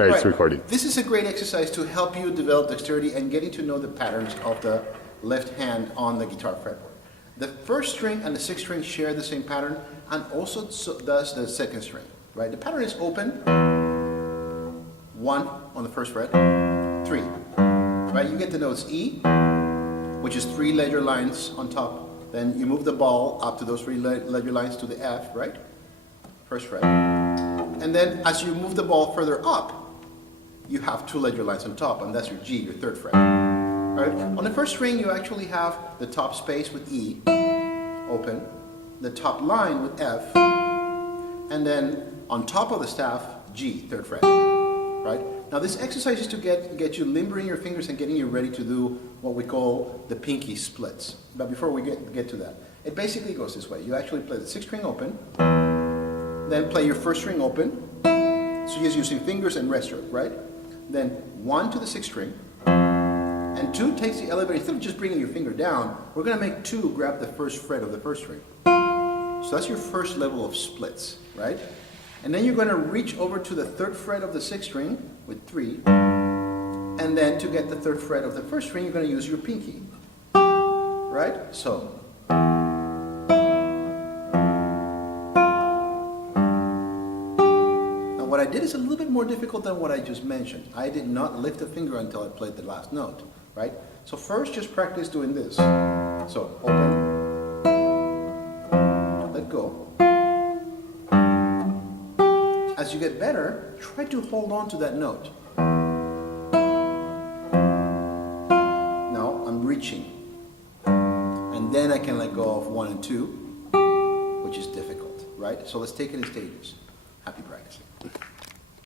All right, it's recording. This is a great exercise to help you develop dexterity and getting to know the patterns of the left hand on the guitar fretboard. The first string and the sixth string share the same pattern, and also does the second string, right? The pattern is open, 1 on the first fret, 3, right? You get the notes E, which is 3 ledger lines on top. Then you move the ball up to those 3 ledger lines to the F, right? First fret. And then as you move the ball further up, you have 2 ledger lines on top, and that's your G, your third fret. Right? On the first string, you actually have the top space with E, open, the top line with F, and then on top of the staff, G, third fret. Right? Now this exercise is to get you limbering your fingers and getting you ready to do what we call the pinky splits. But before we get to that, it basically goes this way. You actually play the sixth string open, then play your first string open, so you're just using fingers and wrist stroke, right? Then 1 to the sixth string, and 2 takes the elevator. Instead of just bringing your finger down, we're going to make 2 grab the first fret of the first string. So that's your first level of splits, right? And then you're going to reach over to the third fret of the sixth string with 3, and then to get the third fret of the first string, you're going to use your pinky, right? So. What I did is a little bit more difficult than what I just mentioned. I did not lift a finger until I played the last note, right? So first just practice doing this. So open, let go. As you get better, try to hold on to that note. Now I'm reaching. And then I can let go of 1 and 2, which is difficult, right? So let's take it in stages. Happy practicing.